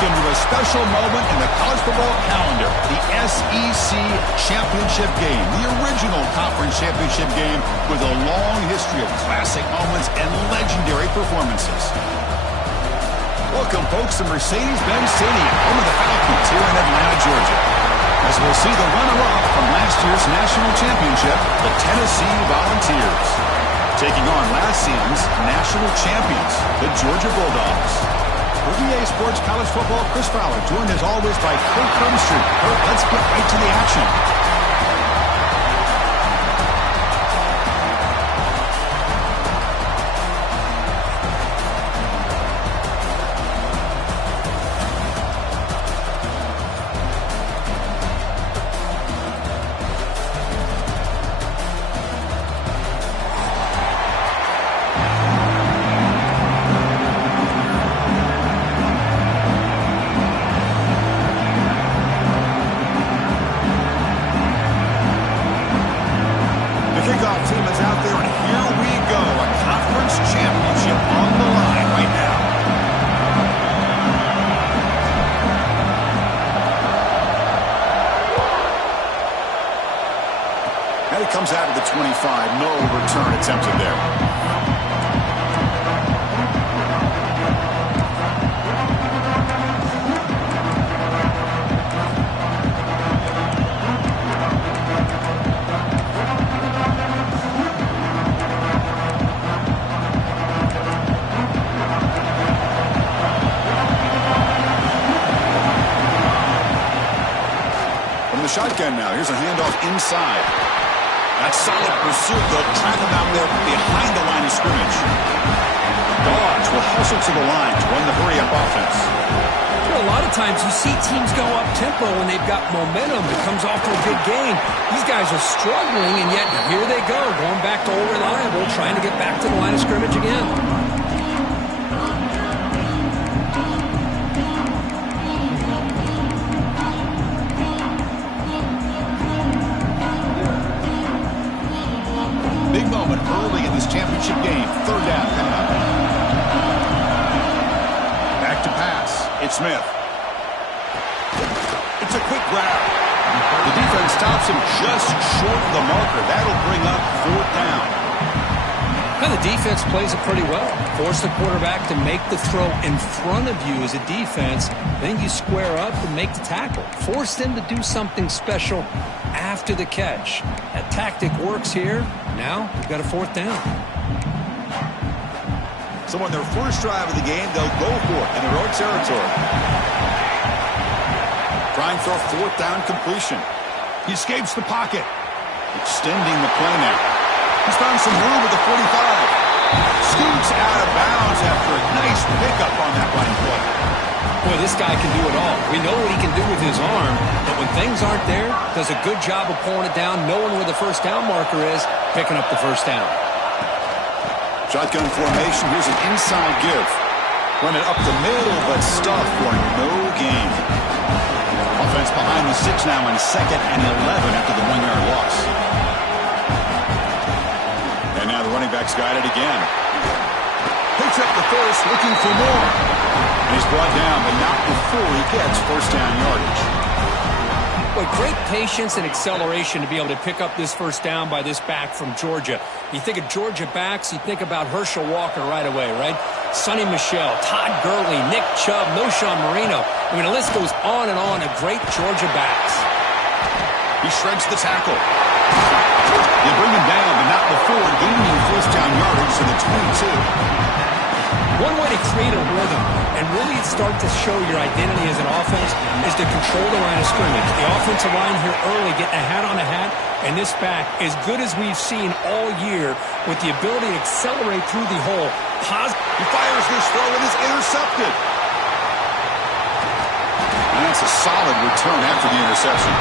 into a special moment in the college football calendar, the SEC Championship game, the original conference championship game with a long history of classic moments and legendary performances. Welcome, folks, to Mercedes-Benz Stadium, home of the Falcons here in Atlanta, Georgia. As we'll see the runner-up from last year's national championship, the Tennessee Volunteers, taking on last season's national champions, the Georgia Bulldogs. For EA Sports College Football, Chris Fowler, joined as always by Kurt Cumstreet. Kurt, let's get right to the action. Comes out of the 25. No return attempted there. From the shotgun now, here's a handoff inside. That's solid pursuit. They'll trap him out there behind the line of scrimmage. Dogs will hustle to the line to run the hurry-up offense. A lot of times you see teams go up-tempo when they've got momentum. It comes off to a big game. These guys are struggling, and yet here they go, going back to old reliable, trying to get back to the line of scrimmage again. Early in this championship game. Third down coming up. Back to pass. It's Smith. It's a quick grab. The defense stops him just short of the marker. That'll bring up fourth down. And the defense plays it pretty well. Force the quarterback to make the throw in front of you as a defense. Then you square up and make the tackle. Force them to do something special after the catch. That tactic works here. Now we've got a fourth down. So on their first drive of the game, they'll go for it in their own territory. Trying for a fourth down completion. He escapes the pocket. Extending the play now. He's found some room at the 45. Scoots out of bounds after a nice pickup on that running play. Boy, this guy can do it all. We know what he can do with his arm, but when things aren't there, does a good job of pulling it down, knowing where the first down marker is, picking up the first down. Shotgun formation. Here's an inside give. Run it up the middle, but stuff for no gain. Offense behind the 6 now in 2nd and 11 after the 1-yard loss. And now the running back's got it again. Picks up the first, looking for more. And he's brought down, but not before he gets first down yardage. Boy, great patience and acceleration to be able to pick up this first down by this back from Georgia. You think of Georgia backs, you think about Herschel Walker right away, right? Sonny Michel, Todd Gurley, Nick Chubb, Knowshon Moreno. I mean, the list goes on and on of great Georgia backs. He shreds the tackle. They bring him down, but not before gaining first down yardage to the 22. One way to create a rhythm and really start to show your identity as an offense is to control the line of scrimmage. The offensive line here early getting a hat on a hat, and this back, as good as we've seen all year, with the ability to accelerate through the hole. He fires this throw and is intercepted. And that's a solid return after the interception.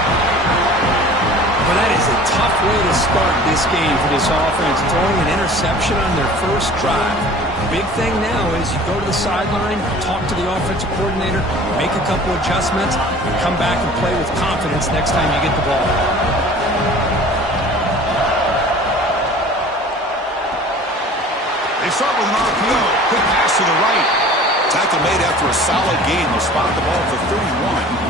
Well, that is a tough way to start this game for this offense, throwing an interception on their first drive. Big thing now is you go to the sideline, talk to the offensive coordinator, make a couple adjustments, and come back and play with confidence next time you get the ball. They start with an RPO. Quick pass to the right. Tackle made after a solid gain. They'll spot the ball for 31.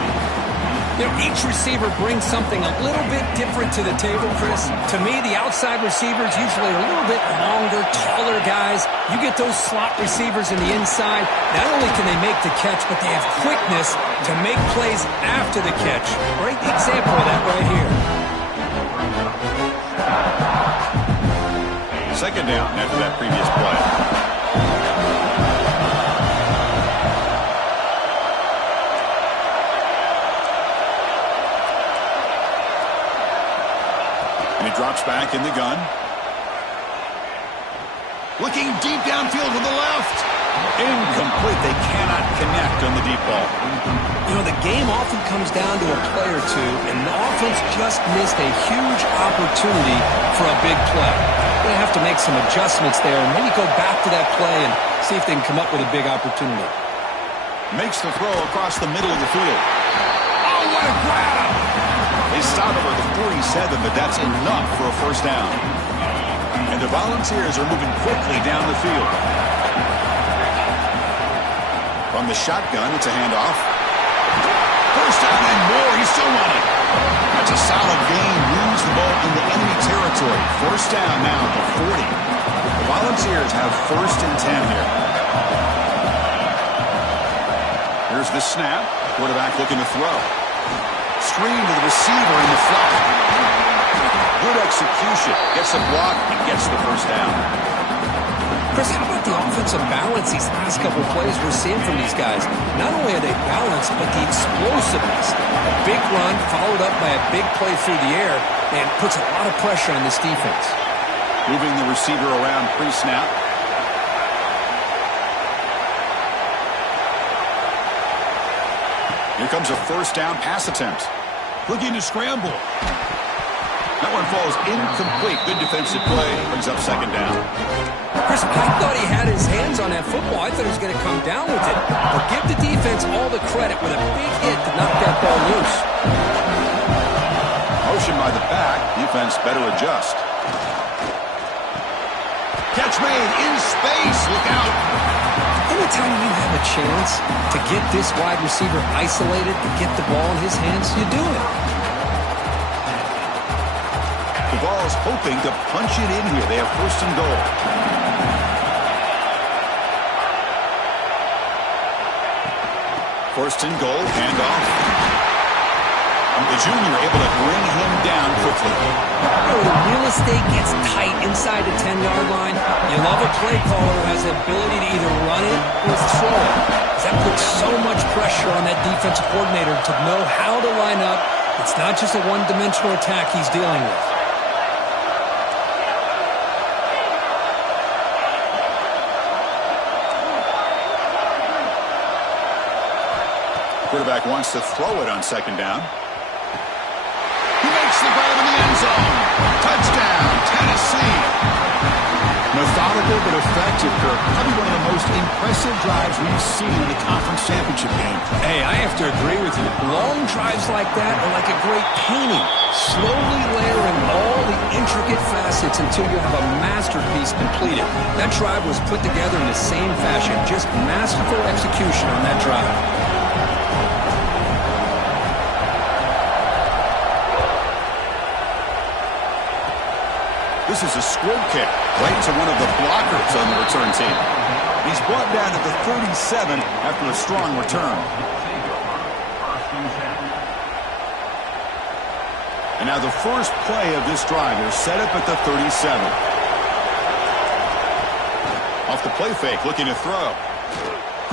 You know, each receiver brings something a little bit different to the table, Chris. To me, the outside receivers usually are a little bit longer, taller guys. You get those slot receivers in the inside, not only can they make the catch, but they have quickness to make plays after the catch. Great example of that right here. Second down after that previous play. And he drops back in the gun. Looking deep downfield to the left. Incomplete. They cannot connect on the deep ball. You know, the game often comes down to a play or two, and the offense just missed a huge opportunity for a big play. They're going to have to make some adjustments there and maybe go back to that play and see if they can come up with a big opportunity. Makes the throw across the middle of the field. Oh, what a grab! They stop over the 47, but that's enough for a first down. And the Volunteers are moving quickly down the field. From the shotgun, it's a handoff. First down and more. He's still running. That's a solid gain. Moves the ball into enemy territory. First down now at the 40. The Volunteers have first and 10 here. Here's the snap. Quarterback looking to throw. Screen to the receiver in the flat. Good execution. Gets a block and gets the first down. Chris, how about the offensive balance these last couple of plays we're seeing from these guys? Not only are they balanced, but the explosiveness. A big run followed up by a big play through the air and puts a lot of pressure on this defense. Moving the receiver around pre-snap. Here comes a first down pass attempt. Looking to scramble. That one falls incomplete. Good defensive play. Brings up second down. Chris, I thought he had his hands on that football. I thought he was going to come down with it. But give the defense all the credit with a big hit to knock that ball loose. Motion by the back. Defense better adjust. Catch made in space. Look out. Anytime you have a chance to get this wide receiver isolated and get the ball in his hands, you do it. The Vols hoping to punch it in here. They have first and goal. First and goal, handoff. The junior able to bring him down quickly. Oh, the real estate gets tight inside the 10-yard line. You love a play caller who has the ability to either run it or throw it. That puts so much pressure on that defensive coordinator to know how to line up. It's not just a one-dimensional attack he's dealing with. Quarterback wants to throw it on second down. He makes the grab in the end zone. Touchdown, Tennessee. Methodical but effective, Kirk. Probably one of the most impressive drives we've seen in the conference championship game. Hey, I have to agree with you. Long drives like that are like a great painting. Slowly layering all the intricate facets until you have a masterpiece completed. That drive was put together in the same fashion. Just masterful execution on that drive. This is a squib kick right to one of the blockers on the return team. He's brought down at the 37 after a strong return. And now the first play of this drive is set up at the 37. Off the play fake, looking to throw.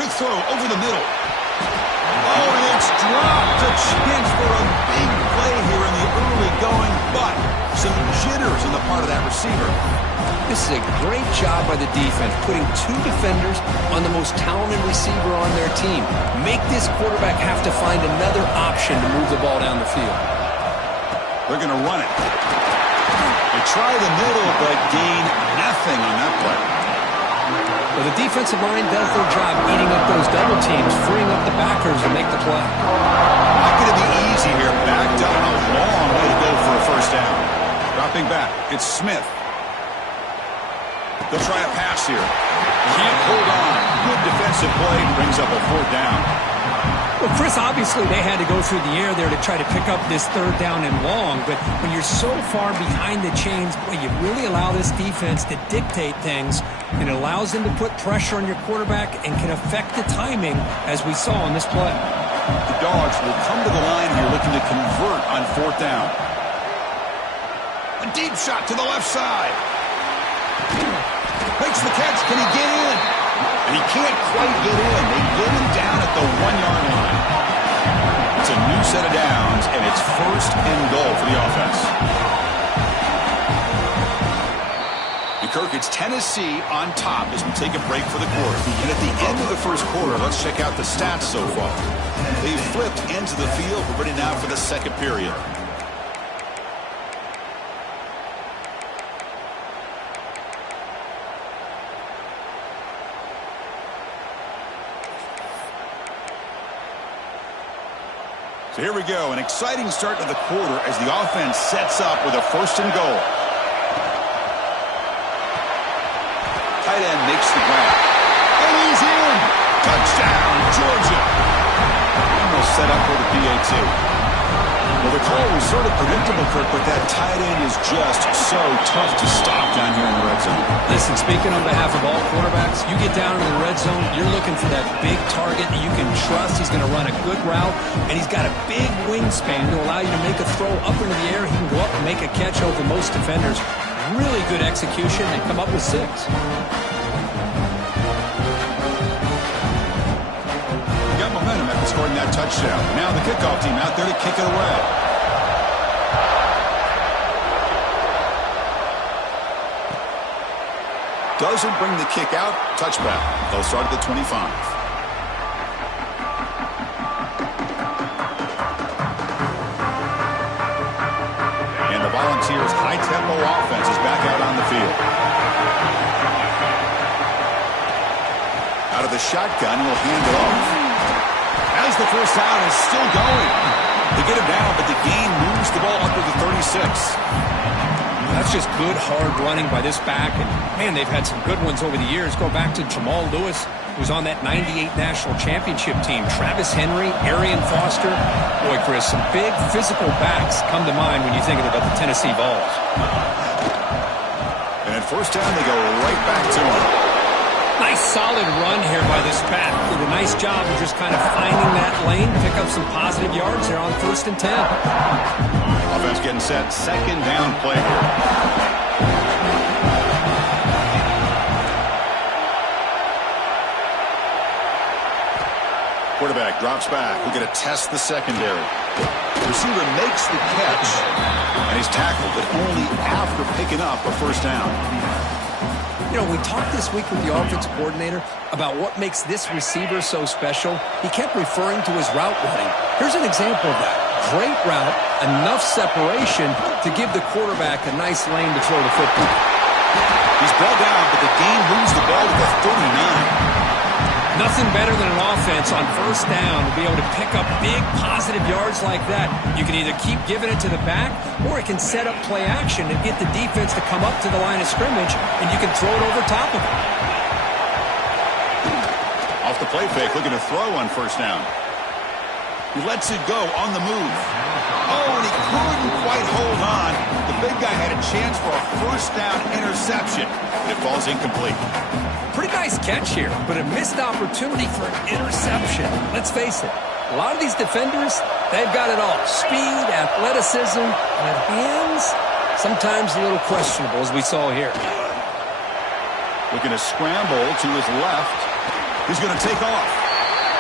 Quick throw over the middle. Oh, and it's dropped. A chance for a big play here in the early going, but some jitters on the part of that receiver. This is a great job by the defense, putting two defenders on the most talented receiver on their team. Make this quarterback have to find another option to move the ball down the field. They're going to run it. They try the middle, but gain nothing on that play. Well, the defensive line does their job eating up those double teams, freeing up the backers to make the play. Not going to be easy here. Backed up a long way to go for a first down. Dropping back, it's Smith. They'll try a pass here. Can't hold on. Good defensive play. Brings up a 4th down. Well, Chris, obviously they had to go through the air there to try to pick up this 3rd down and long, but when you're so far behind the chains, boy, you really allow this defense to dictate things, and it allows them to put pressure on your quarterback and can affect the timing, as we saw on this play. The Dogs will come to the line here looking to convert on 4th down. A deep shot to the left side. Makes the catch. Can he get in? And he can't quite get in. They get him down at the 1-yard line. It's a new set of downs, and it's 1st and goal for the offense. And Kirk, it's Tennessee on top as we take a break for the quarter. And at the end of the 1st quarter, let's check out the stats so far. They've flipped ends of the field. We're ready now for the 2nd period. So here we go, an exciting start to the quarter as the offense sets up with a 1st and goal. Tight end makes the grab. And he's in! Touchdown, Georgia! And they'll set up for the PAT. Well, the call was sort of predictable, Kirk, but that tight end is just so tough to stop down here in the red zone. Listen, speaking on behalf of all quarterbacks, you get down in the red zone, you're looking for that big target that you can trust. He's going to run a good route, and he's got a big wingspan to allow you to make a throw up into the air. He can go up and make a catch over most defenders. Really good execution and come up with 6. Momentum after scoring that touchdown. Now the kickoff team out there to kick it away. Doesn't bring the kick out. Touchback. They'll start at the 25. And the Volunteers' high-tempo offense is back out on the field. Out of the shotgun, he'll hand it off. As the 1st down is still going. They get him down, but the gain moves the ball up to the 36. That's just good, hard running by this back. And, man, they've had some good ones over the years. Go back to Jamal Lewis, who was on that 98 National Championship team. Travis Henry, Arian Foster. Boy, Chris, some big physical backs come to mind when you think about the Tennessee Vols. And at 1st down, they go right back to him. Nice solid run here by this back. Did a nice job of just kind of finding that lane, pick up some positive yards there on 1st and 10. Offense getting set. 2nd down play here. Quarterback drops back. We're going to test the secondary. The receiver makes the catch, and he's tackled, but only after picking up a 1st down. You know, we talked this week with the offensive coordinator about what makes this receiver so special. He kept referring to his route running. Here's an example of that. Great route, enough separation to give the quarterback a nice lane to throw the football. He's brought down, but the game moves the ball to the 39. Nothing better than an offense on 1st down to be able to pick up big positive yards like that. You can either keep giving it to the back, or it can set up play action and get the defense to come up to the line of scrimmage, and you can throw it over top of it. Off the play fake, looking to throw on 1st down. He lets it go on the move. Oh, and he couldn't quite hold on. The big guy had a chance for a 1st down interception, and it falls incomplete. Pretty nice catch here, but a missed opportunity for an interception. Let's face it, a lot of these defenders, they've got it all. Speed, athleticism, and hands, sometimes a little questionable, as we saw here. Looking to scramble to his left. He's going to take off.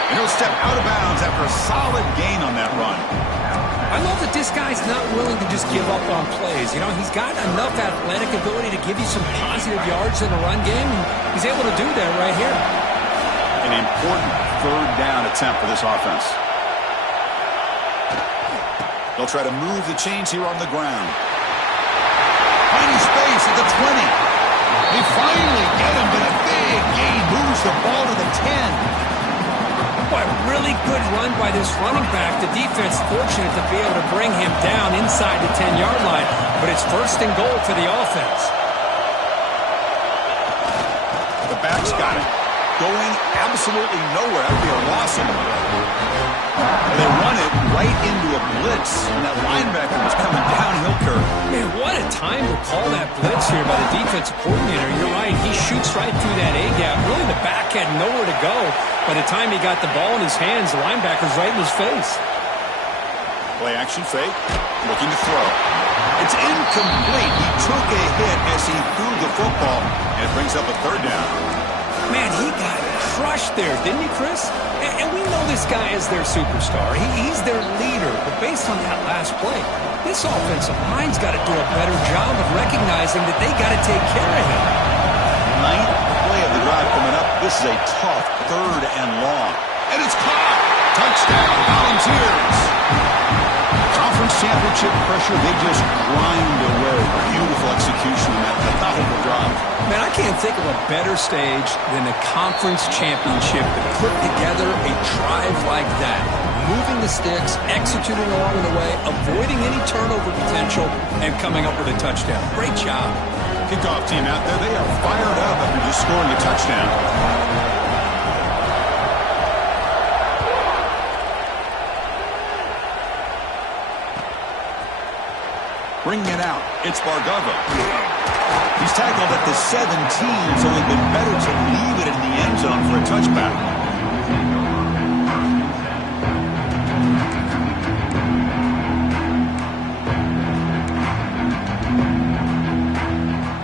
And he'll step out of bounds after a solid gain on that run. I love that this guy's not willing to just give up on plays. You know, he's got enough athletic ability to give you some positive yards in the run game. He's able to do that right here. An important 3rd down attempt for this offense. They'll try to move the chains here on the ground. Finding space at the 20. They finally get him, but a big gain moves the ball to the 10. Boy, really good run by this running back. The defense fortunate to be able to bring him down inside the 10-yard line, but it's 1st and goal for the offense. going absolutely nowhere. That would be a loss on the play. And they run it right into a blitz, and that linebacker was coming downhill, Kirk. Man, what a time to call that blitz here by the defensive coordinator. You're right. He shoots right through that A-gap. Really, the back had nowhere to go. By the time he got the ball in his hands, the linebacker's right in his face. Play action fake, looking to throw. It's incomplete. He took a hit as he threw the football, and it brings up a third down. Man, he got crushed there, didn't he, Chris? And we know this guy is their superstar. He's their leader. But based on that last play, this offensive line's got to do a better job of recognizing that they got to take care of him. Ninth play of the drive coming up. This is a tough third and long. And it's caught. Touchdown, Volunteers. Conference championship pressure, they just grind away. Beautiful execution in that methodical drive. Man, I can't think of a better stage than the conference championship to put together a drive like that. Moving the sticks, executing along the way, avoiding any turnover potential, and coming up with a touchdown. Great job. Kickoff team out there, they are fired up after just scoring a touchdown. Bringing it out, it's Bargava. He's tackled at the 17, so it would have been better to leave it in the end zone for a touchback.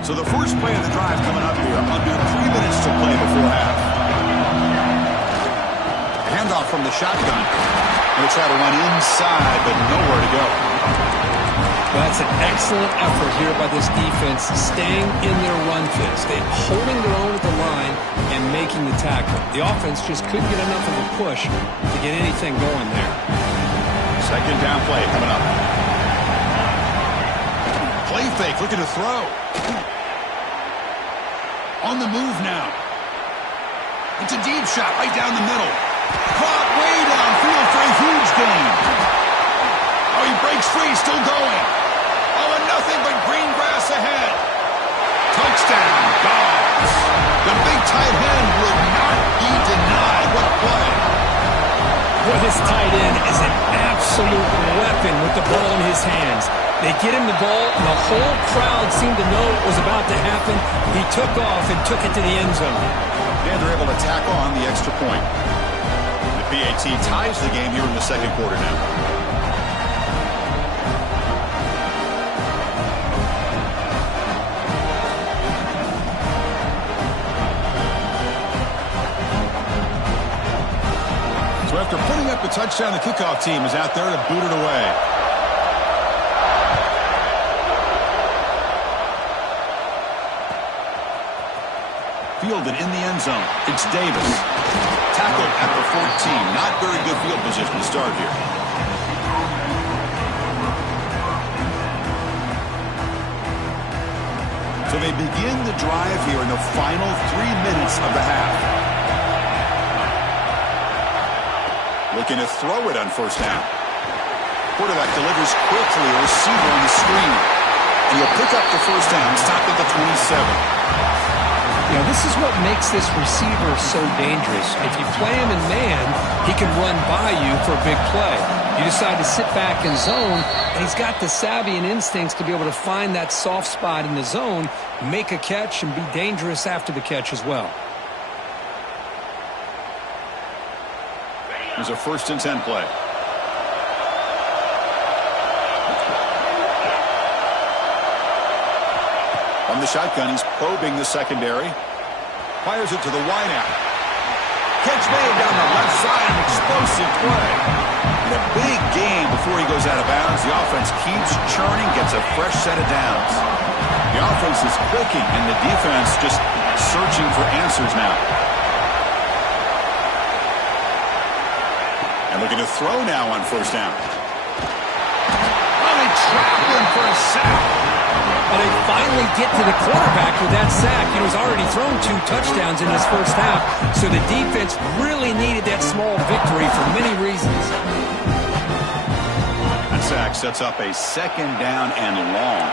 So the first play of the drive coming up here, under 3 minutes to play before half. Handoff from the shotgun. Going to try to run inside, but nowhere to go. Well, that's an excellent effort here by this defense, staying in their run fist. They're holding their own at the line and making the tackle. The offense just couldn't get enough of a push to get anything going there. Second down play coming up. Play fake, looking to throw. On the move now. It's a deep shot right down the middle. Caught way downfield for a huge gain. Oh, he breaks free, still going. Oh, and nothing but green grass ahead. Touchdown, Dogs. The big tight end will not be denied. What a play. Well, this tight end is an absolute weapon with the ball in his hands. They get him the ball, and the whole crowd seemed to know what was about to happen. He took off and took it to the end zone. And they're able to tack on the extra point. The PAT ties the game here in the second quarter now. So after putting up the touchdown, the kickoff team is out there to boot it away. Fielded in the end zone. It's Davis. Tackled at the 14. Not very good field position to start here. So they begin the drive here in the final 3 minutes of the half. Looking to throw it on first down. Quarterback delivers quickly, a receiver on the screen. And he'll pick up the first down, stopped at the 27. You know, this is what makes this receiver so dangerous. If you play him in man, he can run by you for a big play. You decide to sit back in zone, and he's got the savvy and instincts to be able to find that soft spot in the zone, make a catch, and be dangerous after the catch as well. Here's a 1st and 10 play. From the shotgun, he's probing the secondary. Fires it to the wideout. Catch made down the left side, an explosive play. And a big gain before he goes out of bounds. The offense keeps churning, gets a fresh set of downs. The offense is clicking, and the defense just searching for answers now. And looking to throw now on first down. Oh, they trapped him for a sack. Well, they finally get to the quarterback with that sack. He was already thrown 2 touchdowns in his first half, so the defense really needed that small victory for many reasons. That sack sets up a 2nd down and long.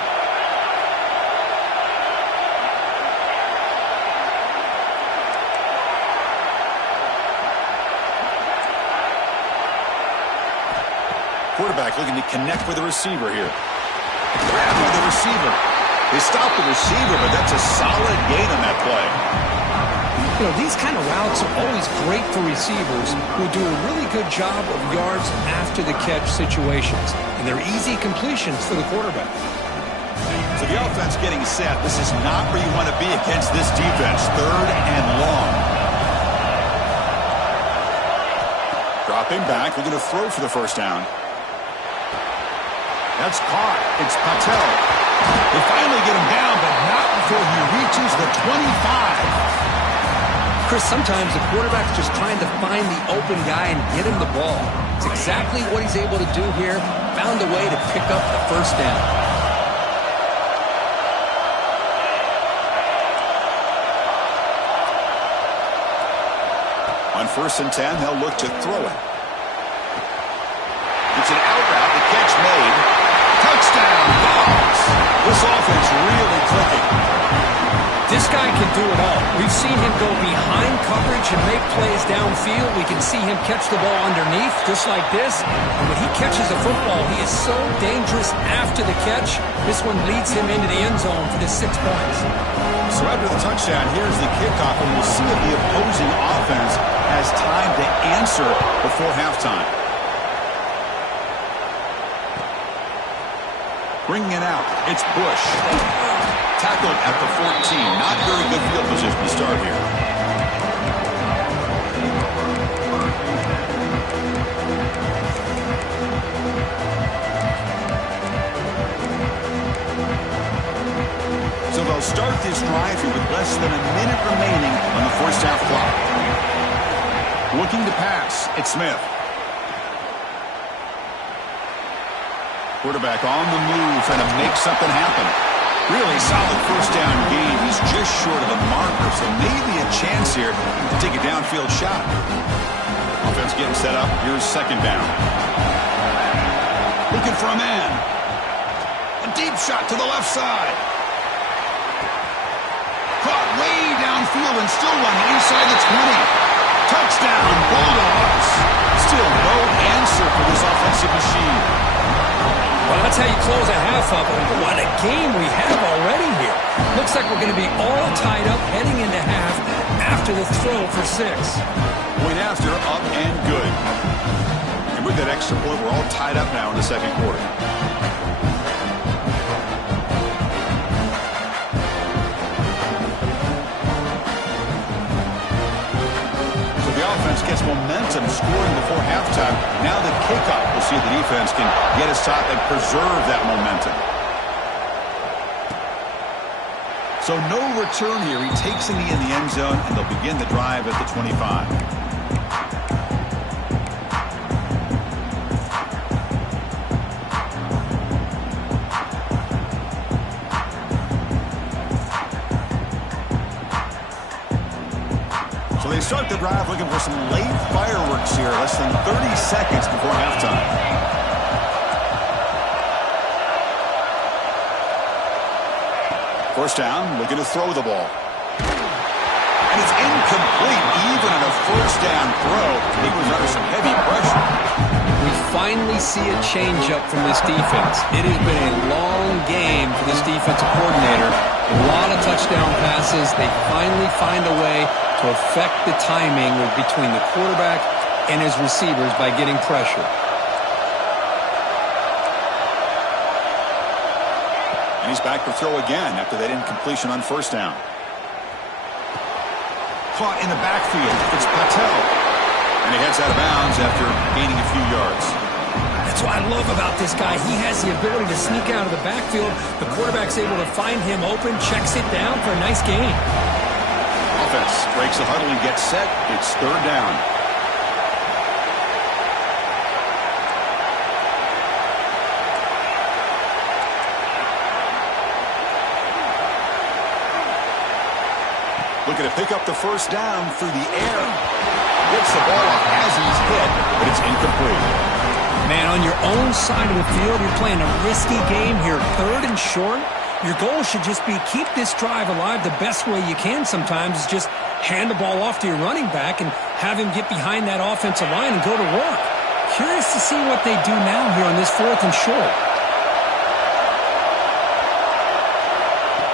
quarterback looking to connect with the receiver here. Grab by the receiver. They stop the receiver, but that's a solid gain on that play. You know, these kind of routes are always great for receivers who do a really good job of yards after the catch situations. And they're easy completions for the quarterback. So the offense getting set. This is not where you want to be against this defense. 3rd and long. Dropping back. We're going to throw for the first down. That's caught. It's Patel. They finally get him down, but not before he reaches the 25. Chris, sometimes the quarterback's just trying to find the open guy and get him the ball. It's exactly what he's able to do here. Found a way to pick up the first down. On 1st and 10, they'll look to throw it. It's an out route. The catch made. Touchdown, Dogs. This offense really clicking. This guy can do it all. We've seen him go behind coverage and make plays downfield. We can see him catch the ball underneath, just like this. And when he catches a football, he is so dangerous after the catch. This one leads him into the end zone for the 6 points. So after the touchdown, here's the kickoff, and we'll see if the opposing offense has time to answer before halftime. Bringing it out, it's Bush. Tackled at the 14. Not very good field position to start here. So they'll start this drive here with less than a minute remaining on the first half clock. Looking to pass, it's Smith. Quarterback on the move, trying to make something happen. Really solid first down gain. He's just short of the marker, so maybe a chance here to take a downfield shot. Offense getting set up. Here's 2nd down. Looking for a man. A deep shot to the left side. Caught way downfield and still running inside the 20. Touchdown, Bulldogs. Still no answer for this offensive machine. Well, that's how you close a half up. What a game we have already here. Looks like we're going to be all tied up heading into half after the throw for 6. Point after, up and good. And with that extra point, we're all tied up now in the 2nd quarter. Offense gets momentum scoring before halftime. Now the kickoff. We'll see if the defense can get us top and preserve that momentum. So no return here. He takes a knee in the end zone, and they'll begin the drive at the 25. They start the drive looking for some late fireworks here. Less than 30 seconds before halftime. First down, looking to throw the ball. And it's incomplete, even on a first down throw. He was under some heavy pressure. We finally see a change-up from this defense. It has been a long game for this defensive coordinator. A lot of touchdown passes. They finally find a way to affect the timing between the quarterback and his receivers by getting pressure. And he's back to throw again after that incompletion on first down. Caught in the backfield. It's Patel. And he heads out of bounds after gaining a few yards. That's what I love about this guy. He has the ability to sneak out of the backfield. The quarterback's able to find him open, checks it down for a nice gain. Offense breaks the huddle and gets set. It's 3rd down. Looking to pick up the first down through the air. Gets the ball off as he's hit, but it's incomplete. Man, on your own side of the field, you're playing a risky game here. 3rd and short. Your goal should just be keep this drive alive the best way you can sometimes is just hand the ball off to your running back and have him get behind that offensive line and go to work. Curious to see what they do now here on this 4th and short.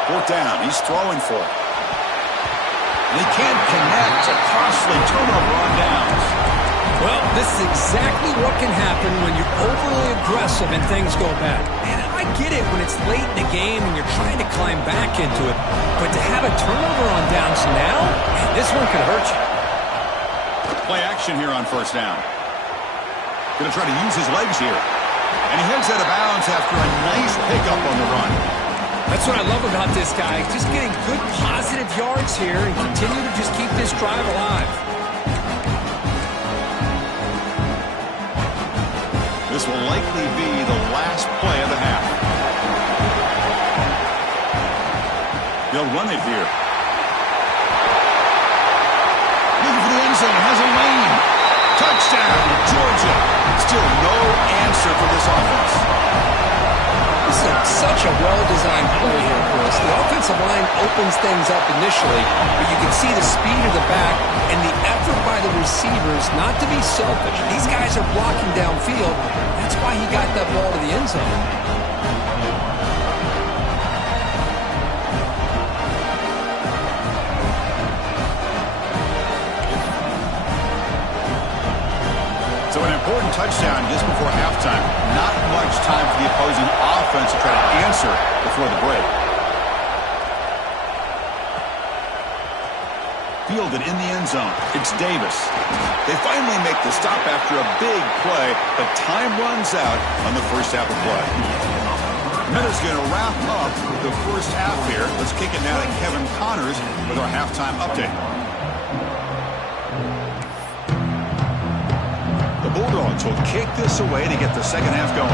4th down. He's throwing for it. And he can't connect. A costly turnover on downs. Well, this is exactly what can happen when you're overly aggressive and things go bad. And I get it when it's late in the game and you're trying to climb back into it. But to have a turnover on downs now, man, this one could hurt you. Play action here on 1st down. Going to try to use his legs here. And he heads out of bounds after a nice pickup on the run. That's what I love about this guy. Just getting good positive yards here and continue to just keep this drive alive. This will likely be the last play of the half. They'll run it here. Looking for the end zone. Has a lane. Touchdown, Georgia. Still no answer for this offense. This is such a well-designed play here, Chris. The offensive line opens things up initially, but you can see the speed of the back and the effort by the receivers not to be selfish. These guys are blocking downfield. That's why he got that ball to the end zone. So an important touchdown just before halftime. Not much time for the opposing offense to try to answer before the break. Fielded in the end zone. It's Davis. They finally make the stop after a big play, but time runs out on the first half of play. Miller's going to wrap up the first half here. Let's kick it now to Kevin Connors with our halftime update. The Bulldogs will kick this away to get the second half going.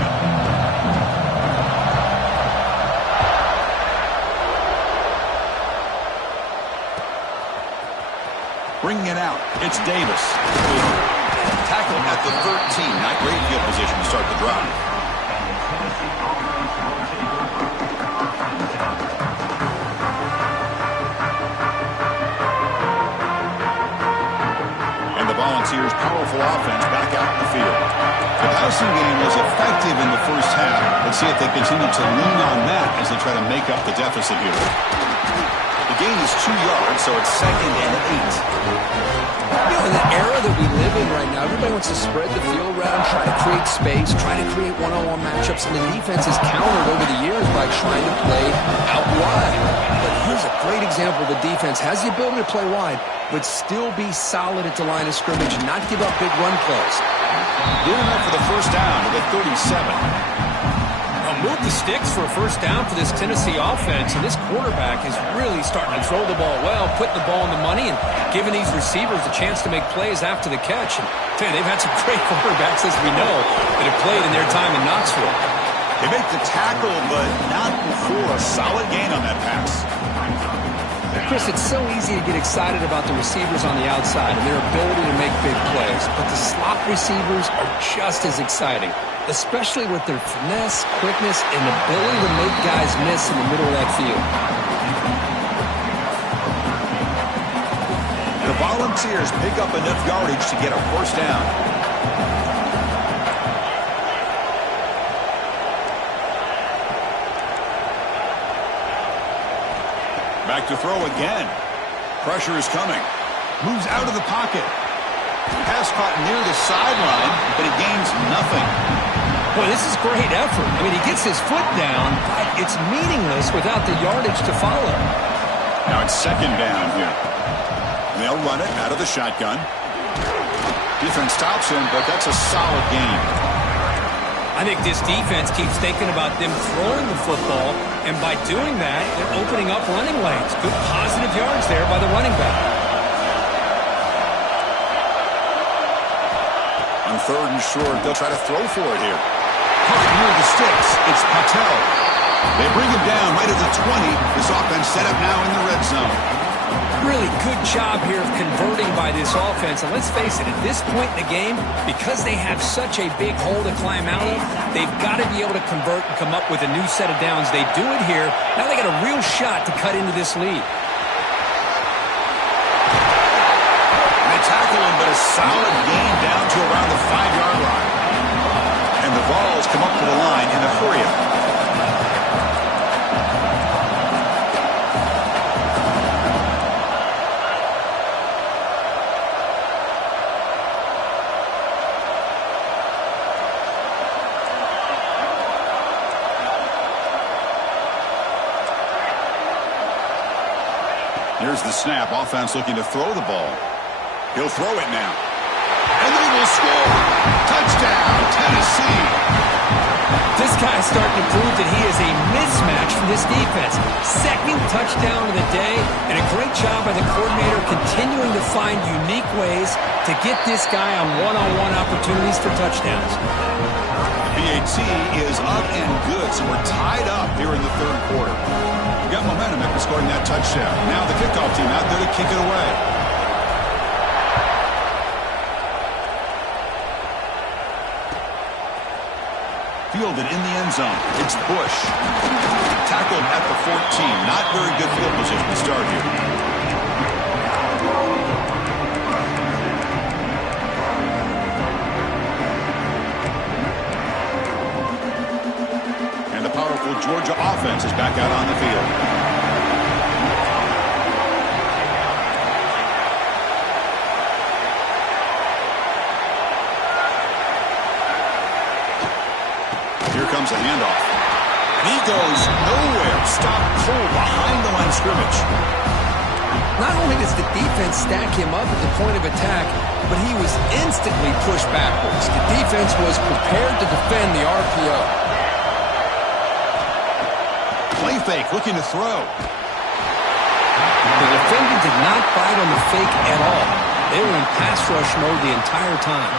Bringing it out, it's Davis. Tackle at the 13. Not great field position to start the drive. And the Volunteers' powerful offense back out in the field. The passing game was effective in the first half. Let's see if they continue to lean on that as they try to make up the deficit here. The gain is 2 yards, so it's 2nd and 8. You know, in the era that we live in right now, everybody wants to spread the field around, try to create space, try to create one-on-one matchups, and the defense has countered over the years by trying to play out wide. But here's a great example. The defense has the ability to play wide, but still be solid at the line of scrimmage and not give up big run plays. Good enough for the first down to the 37. Move the sticks for a first down for this Tennessee offense, and this quarterback is really starting to throw the ball well, putting the ball in the money, and giving these receivers a chance to make plays after the catch. And tell you, they've had some great quarterbacks, as we know, that have played in their time in Knoxville. They make the tackle, but not before a solid gain on that pass. Chris, it's so easy to get excited about the receivers on the outside and their ability to make big plays, but the slot receivers are just as exciting, especially with their finesse, quickness, and ability to make guys miss in the middle of that field. The Volunteers pick up enough yardage to get a first down. Back to throw again. Pressure is coming. Moves out of the pocket. Pass caught near the sideline, but he gains nothing. Boy, this is great effort. I mean, he gets his foot down, but it's meaningless without the yardage to follow. Now it's 2nd down here. They'll run it out of the shotgun. Defense stops him, but that's a solid gain. I think this defense keeps thinking about them throwing the football, and by doing that, they're opening up running lanes. Good positive yards there by the running back. On 3rd and short, they'll try to throw for it here. Caught near the sticks. It's Patel. They bring him down right at the 20. This offense set up now in the red zone. Really good job here of converting by this offense. And let's face it, at this point in the game, because they have such a big hole to climb out of, they've got to be able to convert and come up with a new set of downs. They do it here. Now they got a real shot to cut into this lead. They tackle him, but a solid gain down to around the 5-yard line. ball has come up to the line in a hurry-up. Here's the snap. Offense looking to throw the ball. He'll throw it now. And they will score. Touchdown, Tennessee. This guy's starting to prove that he is a mismatch for this defense. Second touchdown of the day, and a great job by the coordinator continuing to find unique ways to get this guy on one-on-one opportunities for touchdowns. The PAT is up and good, so we're tied up here in the third quarter. We got momentum after scoring that touchdown. Now the kickoff team out there to kick it away. Fielded in the end zone. It's Bush. Tackled at the 14. Not very good field position to start here. Georgia offense is back out on the field. Here comes a handoff. And he goes nowhere. Stopped cold behind the line of scrimmage. Not only does the defense stack him up at the point of attack, but he was instantly pushed backwards. The defense was prepared to defend the RPO. Play fake, looking to throw. The defender did not bite on the fake at all. They were in pass rush mode the entire time.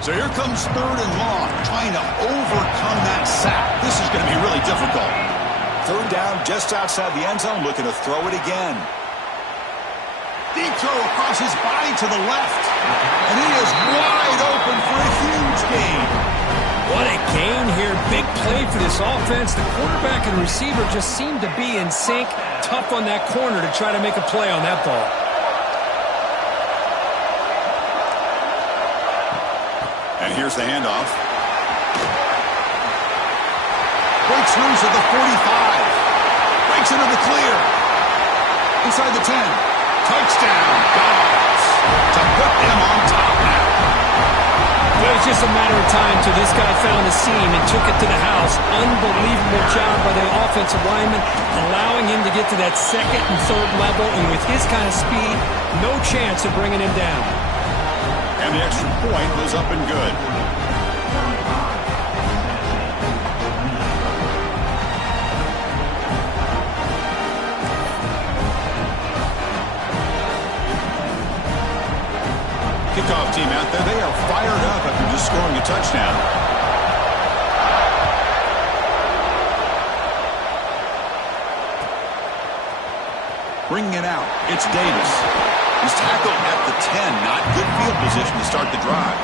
So here comes third and long, trying to overcome that sack. This is going to be really difficult. Third down just outside the end zone, looking to throw it again. Deep throw across his body to the left. And he is wide open for a huge gain. What a gain here. Big play for this offense. The quarterback and receiver just seem to be in sync. Tough on that corner to try to make a play on that ball. And here's the handoff. Breaks loose at the 45. Breaks into the clear. Inside the 10. Touchdown, Dogs, to put them on top now. Well, it was just a matter of time till this guy found the seam and took it to the house. Unbelievable job by the offensive lineman, allowing him to get to that second and third level, and with his kind of speed, no chance of bringing him down. And the extra point was up and good. Kickoff team out there, they are fired up after just scoring a touchdown. Bringing it out, it's Davis. He's tackled at the 10, not good field position to start the drive.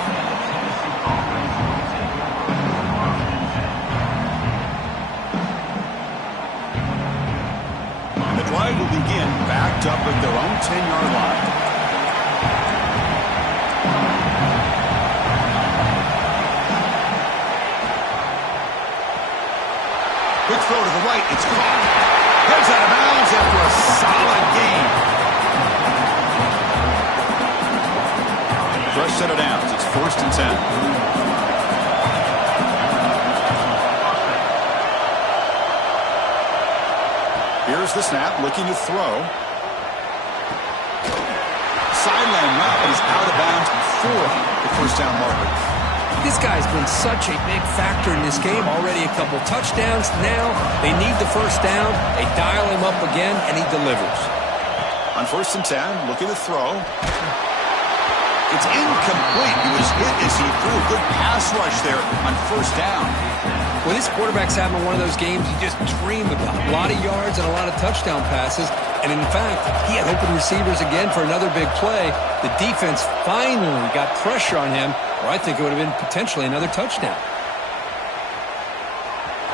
And the drive will begin backed up at their own 10-yard line. Quick throw to the right. It's caught. Heads out of bounds after a solid gain. Fresh set of downs. It's 1st and 10. Here's the snap. Looking to throw. Sideline route is out of bounds before the first down marker. This guy's been such a big factor in this game. Already a couple touchdowns. Now they need the first down. They dial him up again, and he delivers. On 1st and 10, looking to throw. It's incomplete. He was hit as he threw. Good pass rush there on 1st down. When this quarterback's having one of those games you just dream about. A lot of yards and a lot of touchdown passes. And in fact, he had open receivers again for another big play. The defense finally got pressure on him, or I think it would have been potentially another touchdown.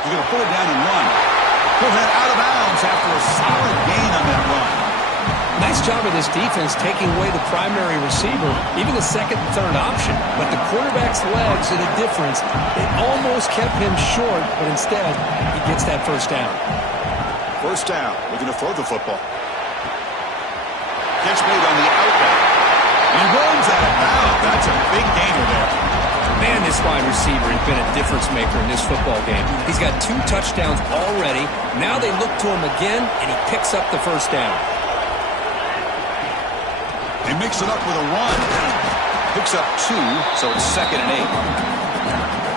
He's going to pull it down and run. He'll head out of bounds after a solid gain on that run. Nice job of this defense taking away the primary receiver, even the second and third option. But the quarterback's legs are the difference. They almost kept him short, but instead, he gets that first down. First down, looking to throw the football. Catch made on the outlet. He runs out of bounds. That's a big gainer there. Man, this wide receiver has been a difference maker in this football game. He's got 2 touchdowns already. Now they look to him again, and he picks up the first down. They mix it up with a run. Picks up 2, so it's 2nd and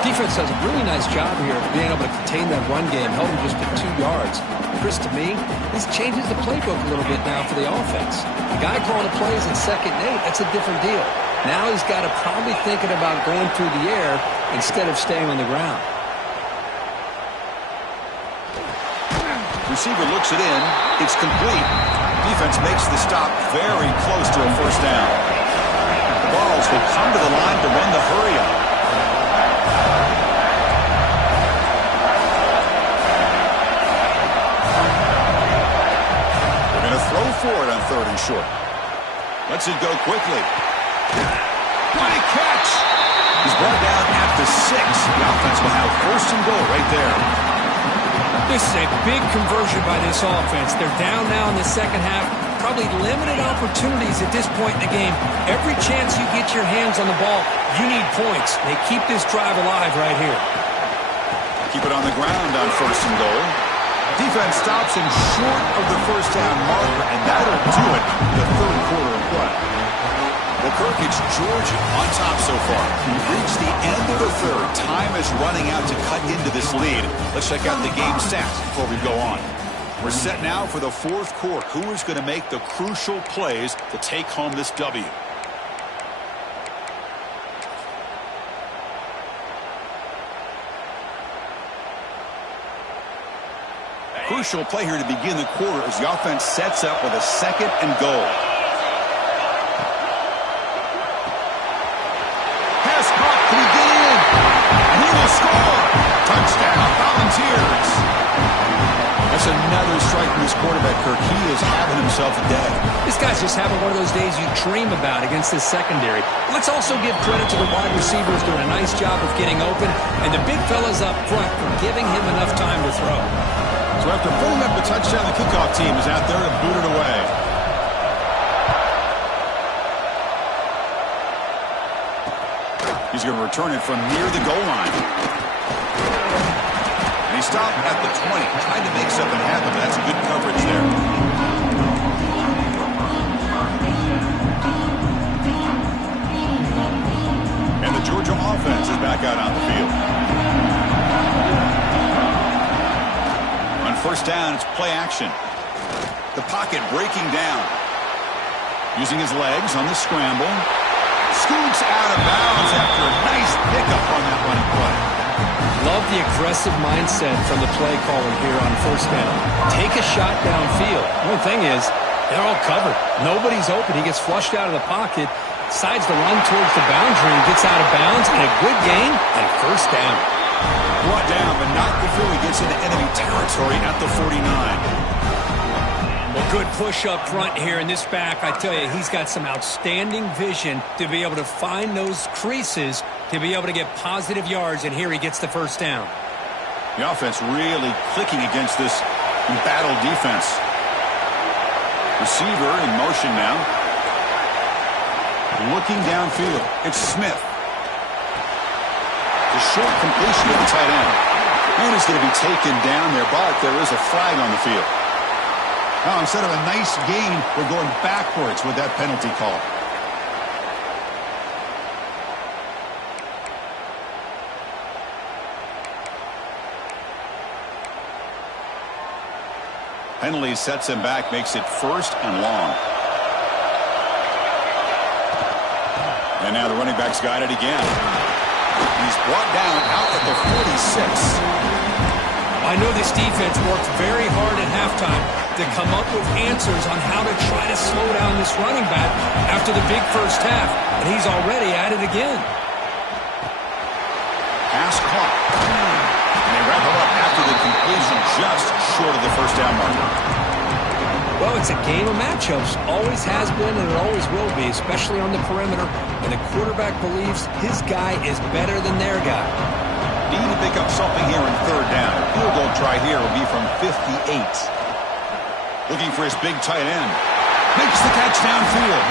8. Defense does a really nice job here of being able to contain that run game, held him just to 2 yards. Chris, to me, this changes the playbook a little bit now for the offense. The guy calling the plays in 2nd and 8, that's a different deal. Now he's got to probably thinking about going through the air instead of staying on the ground. Receiver looks it in. It's complete. Defense makes the stop very close to a first down. The Balls will come to the line to run the hurry up. They're going to throw for it on 3rd and short. Lets it go quickly. What a catch! He's brought down at the 6. The offense will have 1st and goal right there. This is a big conversion by this offense. They're down now in the second half. Probably limited opportunities at this point in the game. Every chance you get your hands on the ball, you need points. They keep this drive alive right here. Keep it on the ground on 1st and goal. Defense stops him short of the first down marker, and that'll do it in the 3rd quarter of play. Well, Kirk, it's Georgia on top so far. We've reached the end of the 3rd. Time is running out to cut into this lead. Let's check out the game stats before we go on. We're set now for the 4th quarter. Who is going to make the crucial plays to take home this W? Crucial play here to begin the quarter as the offense sets up with a 2nd and goal. Pass caught. Can he get in? And he will score. Touchdown, Volunteers. That's another strike from his quarterback, Kirk. He is having himself a day. This guy's just having one of those days you dream about against this secondary. Let's also give credit to the wide receivers doing a nice job of getting open, and the big fellas up front for giving him enough time to throw. So after pulling up the touchdown, the kickoff team is out there to boot it away. He's going to return it from near the goal line. And he stopped at the 20, trying to make something happen, but that's good coverage there. And the Georgia offense is back out on the field. On 1st down, it's play action. The pocket breaking down. Using his legs on the scramble. Scoots out of bounds after a nice pickup on that running play. Love the aggressive mindset from the play caller here on 1st down. Take a shot downfield. The only thing is, they're all covered. Nobody's open. He gets flushed out of the pocket, decides to run towards the boundary, and gets out of bounds, and a good gain and 1st down. Brought down, but not before he gets into enemy territory at the 49. Well, good push up front here in this back. I tell you, he's got some outstanding vision to be able to find those creases, to be able to get positive yards, and here he gets the 1st down. The offense really clicking against this embattled defense. Receiver in motion now. Looking downfield. It's Smith. The short completion to the tight end. And he's going to be taken down there, but there is a flag on the field. Now, instead of a nice gain, we're going backwards with that penalty call. Penalty sets him back, makes it 1st and long. And now the running back's got it again. He's brought down out at the 46. I know this defense worked very hard at halftime to come up with answers on how to try to slow down this running back after the big first half, and he's already at it again. Pass caught. And they wrap him up after the completion just short of first down marker. Well, it's a game of matchups. Always has been and it always will be, especially on the perimeter. And the quarterback believes his guy is better than their guy. Need to pick up something here in third down. A field goal try here will be from 58. Looking for his big tight end. Makes the catch downfield.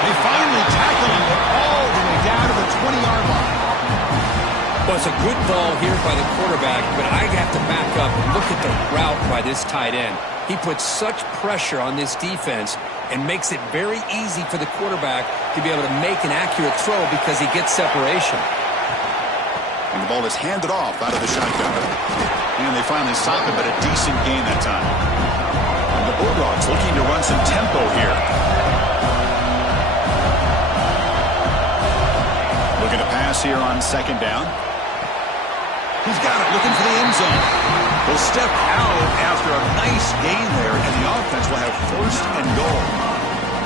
They finally tackle him all the way down to the 20-yard line. Well, it's a good ball here by the quarterback, but I have to back up and look at the route by this tight end. He puts such pressure on this defense and makes it very easy for the quarterback to be able to make an accurate throw because he gets separation. And the ball is handed off out of the shotgun. And they finally stop him, but a decent gain that time. And the Bulldogs looking to run some tempo here. Looking to pass here on second down. He's got it, looking for the end zone. He'll step out after a nice gain there, and the offense will have first and goal.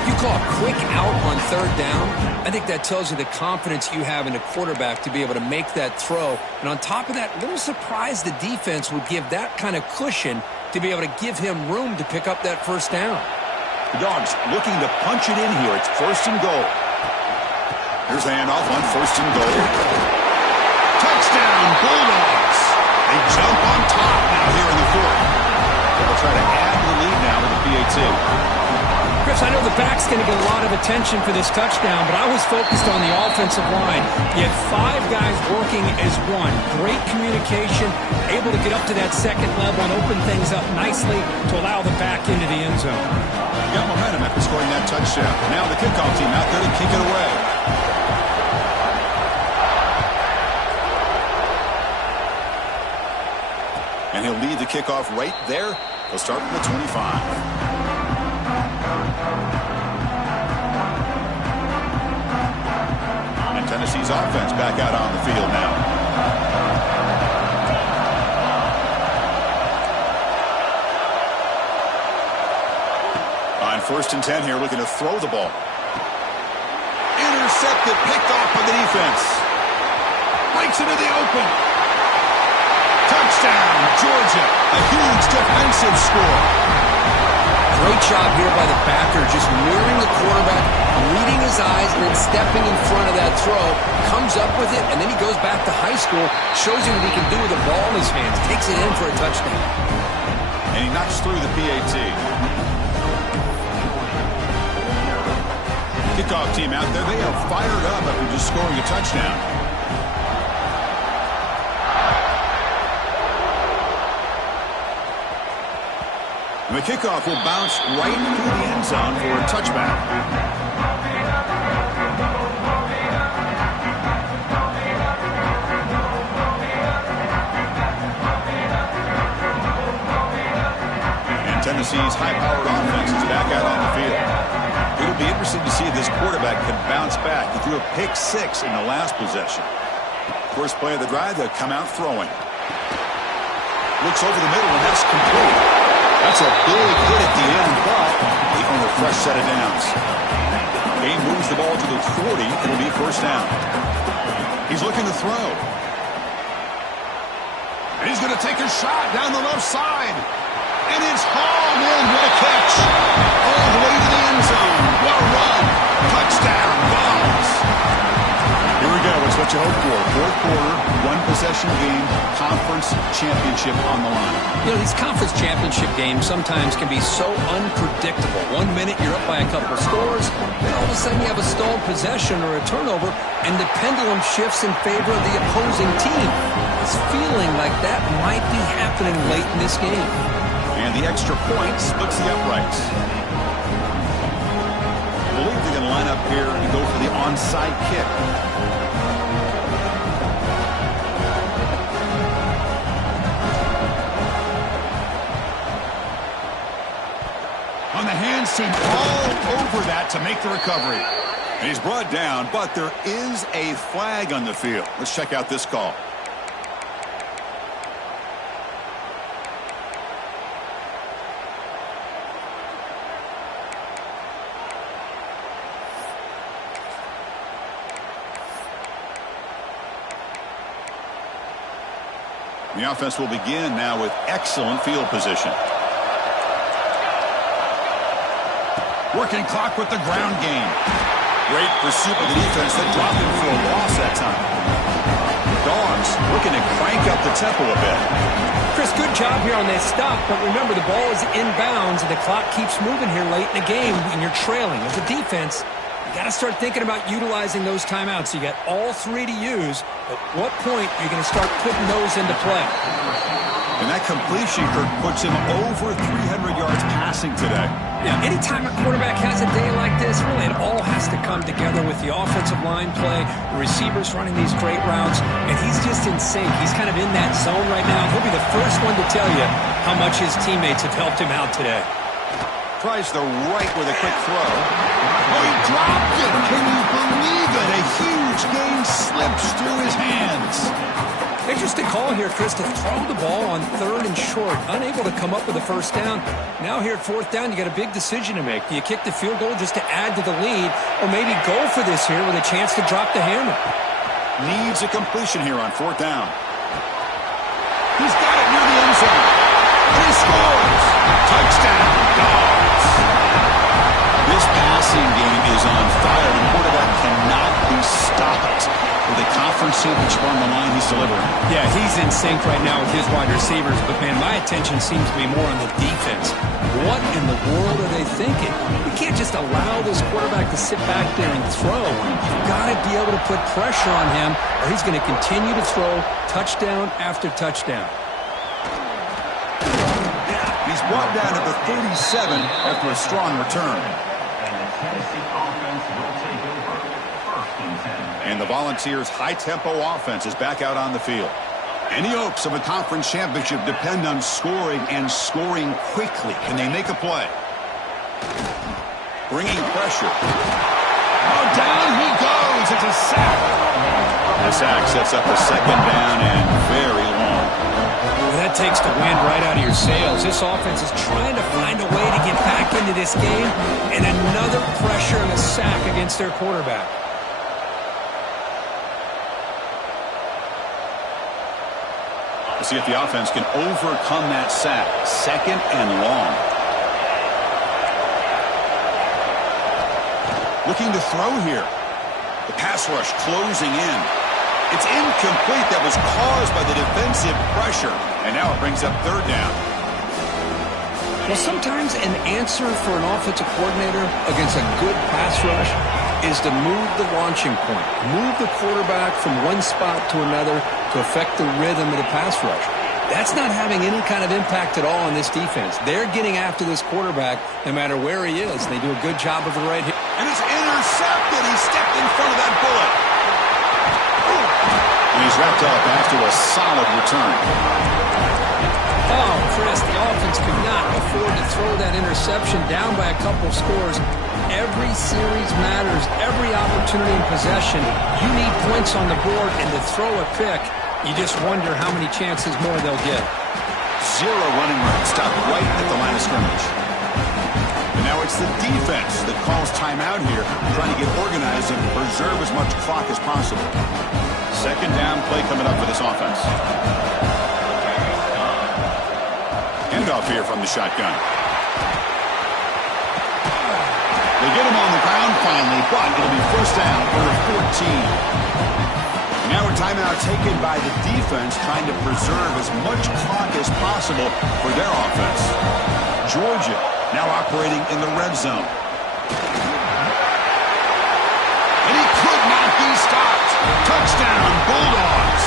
You call a quick out on third down, I think that tells you the confidence you have in the quarterback to be able to make that throw. And on top of that, a little surprised the defense would give that kind of cushion to be able to give him room to pick up that first down. The Dogs looking to punch it in here. It's first and goal. Here's the handoff on first and goal. Touchdown, Bulldogs. They jump on top now here in the fourth. They'll try to add to the lead now with the PAT. Chris, I know the back's going to get a lot of attention for this touchdown, but I was focused on the offensive line. You had 5 guys working as one. Great communication, able to get up to that second level and open things up nicely to allow the back into the end zone. Got momentum after scoring that touchdown. Now the kickoff team out there to kick it away. And he'll lead the kickoff right there. He'll start from the 25. And Tennessee's offense back out on the field now. On first and 10 here, looking to throw the ball. Intercepted, picked off by the defense. Breaks into the open. Touchdown, Georgia. A huge defensive score. Great job here by the backer, just mirroring the quarterback, reading his eyes, and then stepping in front of that throw. Comes up with it, and then he goes back to high school, shows you what he can do with the ball in his hands, takes it in for a touchdown. And he knocks through the PAT. Kickoff team out there, they are fired up after just scoring a touchdown. And the kickoff will bounce right through the end zone for a touchback. And Tennessee's high-powered offense is back out on the field. It'll be interesting to see if this quarterback can bounce back. He threw a pick 6 in the last possession. First play of the drive, they'll come out throwing. Looks over the middle, and that's complete. That's a big hit at the end, but they earn a fresh set of downs. Game moves the ball to the 40. It'll be first down. He's looking to throw. And he's going to take a shot down the left side. And it's hauled in. What a catch. All the way to the end zone. What a run. Touchdown, Dogs. Here we go. It's what you hope for. Fourth quarter, one-possession game, conference championship on the line. You know, these conference championship games sometimes can be so unpredictable. 1 minute you're up by a couple of scores, then all of a sudden you have a stalled possession or a turnover, and the pendulum shifts in favor of the opposing team. It's feeling like that might be happening late in this game. And the extra point splits the uprights. I believe they're going to line up here and go for the onside kick. On the hands team all over that to make the recovery. And he's brought down, but there is a flag on the field. Let's check out this call. The offense will begin now with excellent field position. Working clock with the ground game. Great pursuit of the defense that dropped him for a loss that time. Dogs looking to crank up the tempo a bit. Chris, good job here on that stop, but remember the ball is inbounds and the clock keeps moving here late in the game and you're trailing. As a defense, you got to start thinking about utilizing those timeouts. You got all three to use. At what point are you going to start putting those into play? And that completion, Kirk, puts him over 300 yards passing today. Yeah, anytime a quarterback has a day like this, really it all has to come together with the offensive line play, the receivers running these great routes, and he's just in sync. He's kind of in that zone right now. He'll be the first one to tell you how much his teammates have helped him out today. Tries the right with a quick throw. Oh, he dropped it! Can you believe it? A huge gain slips through his hands. Interesting call here, Chris, to throw the ball on 3rd and short. Unable to come up with a first down. Now here at 4th down, you got a big decision to make. Do you kick the field goal just to add to the lead, or maybe go for this here with a chance to drop the hammer? Needs a completion here on 4th down. He's got it near the end zone. And he scores! Touchdown, Dogs! This passing game is on fire. The quarterback cannot be stopped. With the conference championship on the line, he's delivering. Yeah, he's in sync right now with his wide receivers, but man, my attention seems to be more on the defense. What in the world are they thinking? You can't just allow this quarterback to sit back there and throw. You've got to be able to put pressure on him, or he's going to continue to throw touchdown after touchdown. He's brought down at the 37 after a strong return. And the Volunteers' high-tempo offense is back out on the field. Any hopes of a conference championship depend on scoring and scoring quickly. Can they make a play? Bringing pressure. Oh, down he goes. It's a sack. The sack sets up a 2nd down and very long. Well, that takes the wind right out of your sails. This offense is trying to find a way to get back into this game, and another pressure and a sack against their quarterback. See if the offense can overcome that sack. 2nd and long. Looking to throw here. The pass rush closing in. It's incomplete. That was caused by the defensive pressure. And now it brings up 3rd down. Well, sometimes an answer for an offensive coordinator against a good pass rush is to move the launching point. Move the quarterback from one spot to another to affect the rhythm of the pass rush. That's not having any kind of impact at all on this defense. They're getting after this quarterback no matter where he is. They do a good job of it right here. And it's intercepted. He stepped in front of that bullet. And he's wrapped up after a solid return. Oh, Chris, the offense could not afford to throw that interception down by a couple of scores. Every series matters. Every opportunity in possession. You need points on the board, and to throw a pick, you just wonder how many chances more they'll get. 0 running room. Stopped right at the line of scrimmage. And now it's the defense that calls timeout here, trying to get organized and preserve as much clock as possible. 2nd down play coming up for this offense. Handoff here from the shotgun. They get him on the ground finally, but it'll be 1st down for 14. Now a timeout taken by the defense, trying to preserve as much clock as possible for their offense. Georgia now operating in the red zone. And he could not be stopped. Touchdown, Bulldogs.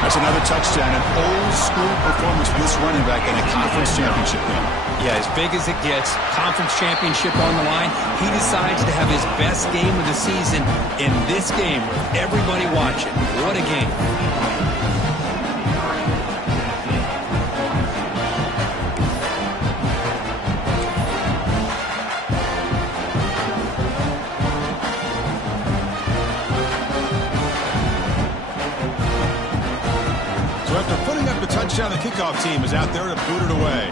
That's another touchdown, an old-school performance for this running back in a conference championship game. Yeah, as big as it gets, conference championship on the line, he decides to have his best game of the season in this game with everybody watching. What a game. So after putting up the touchdown, the kickoff team is out there to boot it away.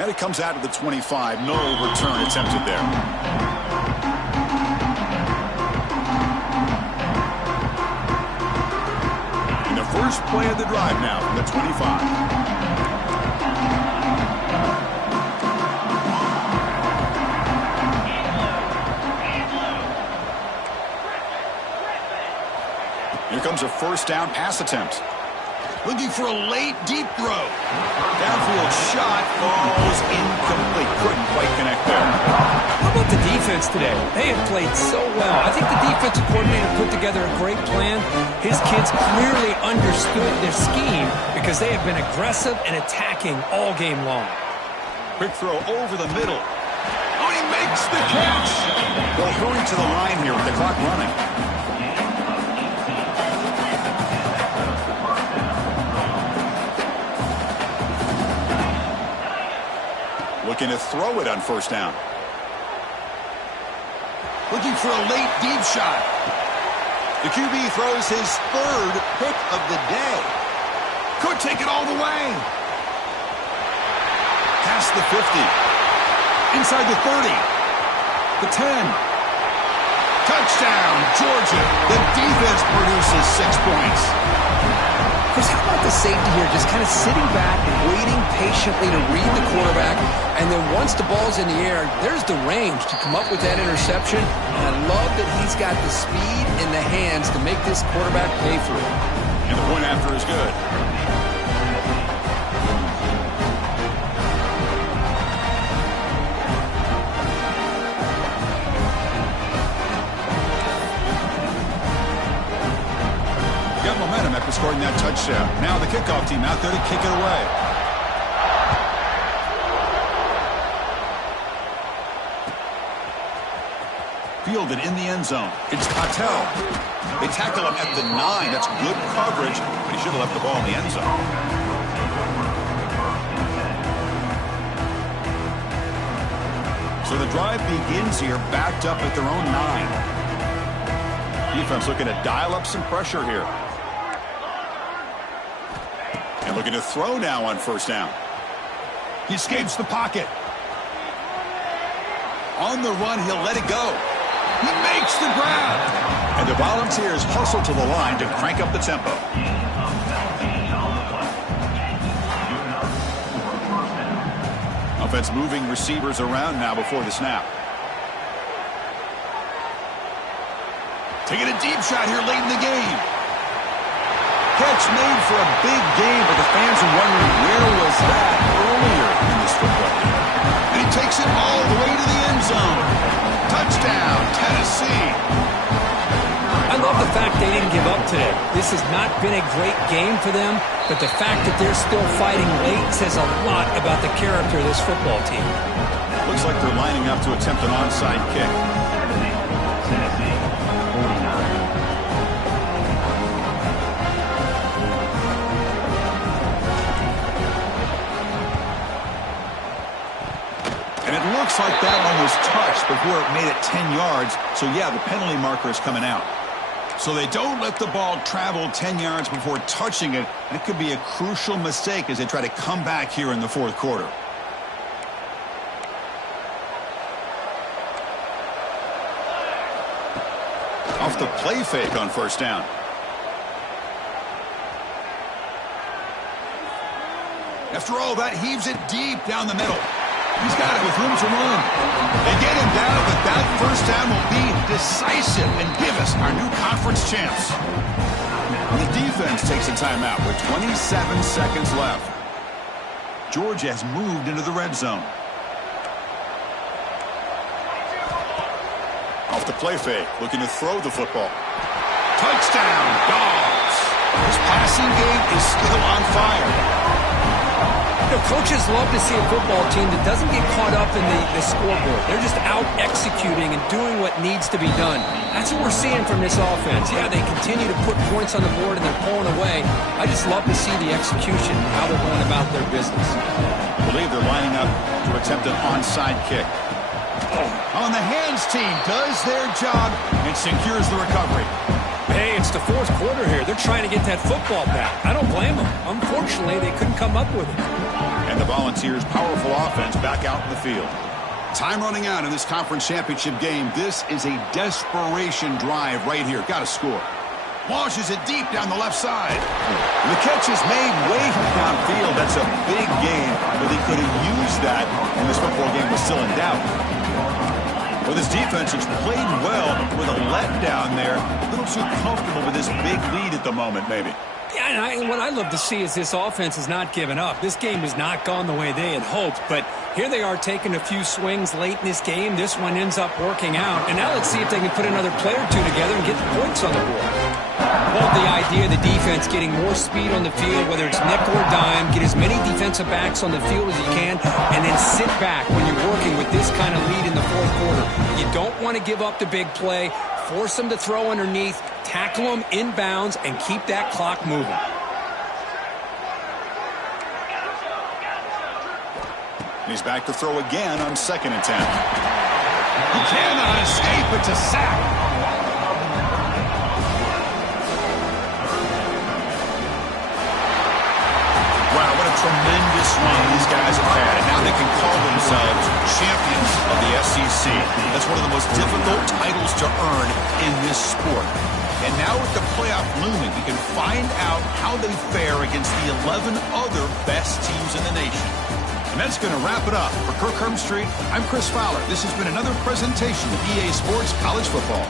And it comes out of the 25. No return attempted there. first play of the drive now from the 25. Here comes a first down pass attempt. Looking for a late, deep throw. Downfield shot falls incomplete. Couldn't quite connect there. How about the defense today? They have played so well. I think the defensive coordinator put together a great plan. His kids clearly understood their scheme because they have been aggressive and attacking all game long. Quick throw over the middle. Oh, he makes the catch. They'll hurry to the line here with the clock running. Looking to throw it on first down. Looking for a late deep shot. The QB throws his third pick of the day. Could take it all the way. Past the 50. Inside the 30. The 10. Touchdown, Georgia. The defense produces 6 points. Chris, how about the safety here just kind of sitting back and waiting patiently to read the quarterback, and then once the ball's in the air, there's the range to come up with that interception, and I love that he's got the speed in the hands to make this quarterback pay for it. And the point after is good. Momentum after scoring that touchdown. Now the kickoff team out there to kick it away. Fielded in the end zone. It's Patel. They tackle him at the 9. That's good coverage, but he should have left the ball in the end zone. So the drive begins here, backed up at their own 9. Defense looking to dial up some pressure here. And looking to throw now on first down. He escapes the pocket. On the run, he'll let it go. He makes the grab. And the Volunteers hustle to the line to crank up the tempo. Offense moving receivers around now before the snap. Taking a deep shot here late in the game. Catch made for a big game, but the fans are wondering where was that earlier in this football game. And he takes it all the way to the end zone. Touchdown, Tennessee. I love the fact they didn't give up today. This has not been a great game for them, but the fact that they're still fighting late says a lot about the character of this football team. Looks like they're lining up to attempt an onside kick. Looks like that one was touched before it made it 10 yards. So, yeah, the penalty marker is coming out. So they don't let the ball travel 10 yards before touching it. That could be a crucial mistake as they try to come back here in the fourth quarter. Off the play fake on first down. After all that, heaves it deep down the middle. He's got it with room to run. They get him down, but that first down will be decisive and give us our new conference champs. The defense takes a timeout with 27 seconds left. Georgia has moved into the red zone. Off the play fake, looking to throw the football. Touchdown, Dogs. This passing game is still on fire. You know, coaches love to see a football team that doesn't get caught up in the scoreboard. They're just out executing and doing what needs to be done. That's what we're seeing from this offense. Yeah, they continue to put points on the board and they're pulling away. I just love to see the execution and how they're going about their business. I believe they're lining up to attempt an onside kick. On the hands team does their job and secures the recovery. Hey, it's the fourth quarter here. They're trying to get that football back. I don't blame them. Unfortunately, they couldn't come up with it. And the Volunteers' powerful offense back out in the field. Time running out in this conference championship game. This is a desperation drive right here. Got to score. Launches it deep down the left side. The catch is made way downfield. That's a big gain, but he could have used that when this football game was still in doubt. Well, this defense has played well with a letdown there. A little too comfortable with this big lead at the moment, maybe. Yeah, and what I love to see is this offense has not given up. This game has not gone the way they had hoped, but here they are taking a few swings late in this game. This one ends up working out, and now let's see if they can put another play or two together and get the points on the board. Love the idea of the defense getting more speed on the field, whether it's nickel or dime, get as many defensive backs on the field as you can, and then sit back when you're working with this kind of lead in the fourth quarter. You don't want to give up the big play. Force them to throw underneath, tackle them inbounds, and keep that clock moving. He's back to throw again on second and 10. He cannot escape. It's a sack. Wow, what a tremendous run these guys have had. And now they can call themselves champions of the SEC. That's one of the most difficult titles to earn in this sport. And now with the playoff looming, we can find out how they fare against the 11 other best teams in the nation. And that's going to wrap it up. For Kirk Herbstreit, I'm Chris Fowler. This has been another presentation of EA Sports College Football.